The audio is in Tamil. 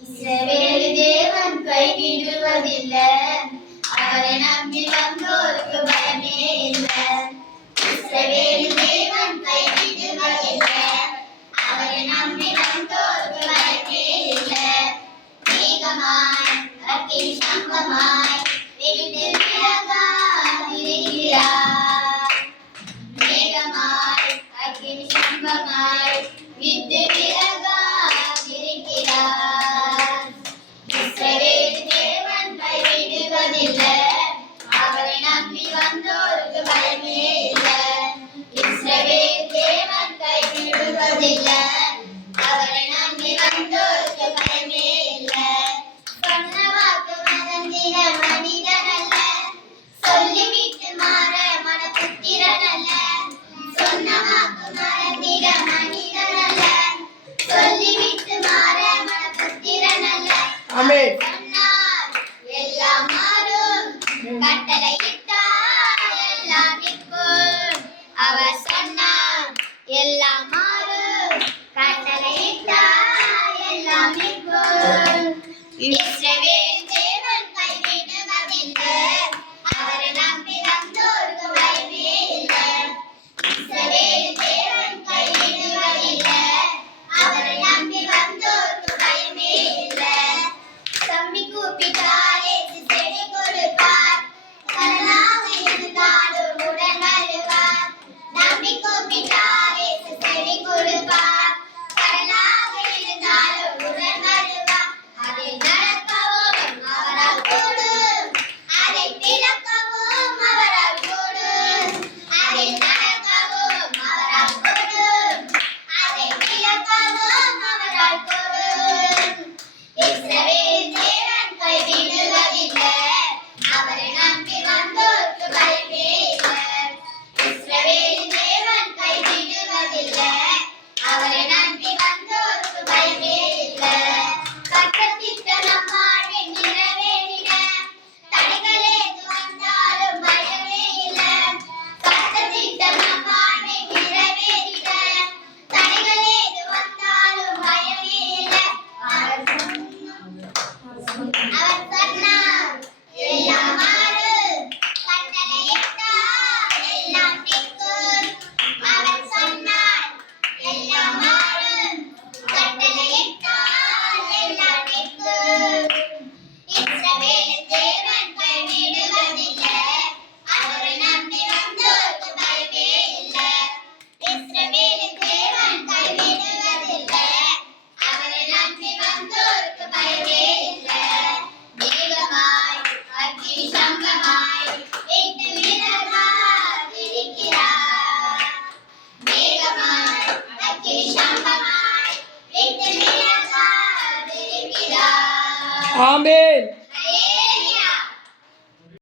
இஸ்ரவேல் தேவன் கைவிடுவதில்லை, அவரை நம்பி வந்தோருக்கு பயமே இல்லை. இஸ்ரவேல் தேவன் கைவிடுவதில்லை, அவரை நம்பி வந்தோருக்கு பயமே இல்லை. மேகமாய் அக்கினி ஸ்தம்பமாய் விட்டு விலகாதிருக்கிறார். மேகமாய் அக்கினி ஸ்தம்பமாய் விட்டு விலகாதிருக்கிறார். இஸ்ரவேல் தேவன் கைவிடுவதில்லை, அவரை நம்பி வந்தோருக்கு பயமே இல்லை. இஸ்ரவேல் தேவன் கைவிடுவதில்லை, அவரை நம்பி வந்தோருக்கு பயமே இல்லை. சொன்ன வாக்கு மறந்திட மனிதன் அல்ல, சொல்லிவிட்டு மாற மனப்புத்திரன் அல்ல. சொன்ன வாக்கு மறந்திட மனிதன் அல்ல, சொல்லிவிட்டு மாற மனப்புத்திரன் அல்ல. சொன்னார் எல்லாம் மாறும், கட்டளையிட்டார் எல்லாம் நிற்கும். அவர் சொன்னார் எல்லாம் மாறும், கட்டளையிட்டார் எல்லாம் நிற்கும். இஸ்ரவேல் தேவன் கைவிடுவதில்லை, அவரை நம்பி வந்தோருக்கு பயமே இல்லை. இஸ்ரவேல் தேவன் கைவிடுவதில்லை, அவரை நம்பி வந்தோருக்கு பயமே இல்லை. தம்பி கூப்பிட்டாரே செடி கொடுப்பார், கடனாக இருந்தாலும் உடன் வருவார். நம்பி கூப்பிட்டாரே செடி கொடுப்பார், கடனாக இருந்தாலும் உடன் வருவார். அதில் நடக்கவும் அவரால் கூடும், அதை திறக்கவும் அவரால் கூடும். அதில் நடக்கவும் அவரால் கூடும், அதை திறக்கவும் அவரால் கூடும். இஸ்ரவேல் தேவன் கைவிடுவதில்லை, அவரை நம்பி வந்தோருக்கு பயமே இல்லை. இஸ்ரவேல் தேவன் கைவிடுவதில்லை, அவரை நம்பி வந்தோருக்கு பயமே இல்லை. கட்டத்திட்ட நம் வாழ்வில் நிறைவேறிட, தடைகள் ஏது வந்தாலும் பயமே இல்லை. கட்டத்திட்ட நம் வாழ்வில் நிறைவேறிட, தடைகள் ஏது வந்தாலும் பயமே இல்லை. அவர் சொன்னார் எல்லாம் மாறும், கட்டளையிட்டார் எல்லாம் நிற்கும். அவர் சொன்னார் எல்லாம் மாறும், கட்டளையிட்டார் எல்லாம் நிற்கும். இஸ்ரவேல் தேவன் கைவிடுவதில்லை, அவரை நம்பி வந்தோருக்கு பயமே இல்லை. இஸ்ரவேல் தேவன் கைவிடுவதில்லை, அவரை நம்பி வந்தோருக்கு பயமே இல்லை. மேகமாய் அக்கினி ஸ்தம்பமாய் விட்டு விலகாதிருக்கிறார். மேகமாய் அக்கினி ஸ்தம்பமாய் விட்டு விலகாதிருக்கிறார். ஆமென்.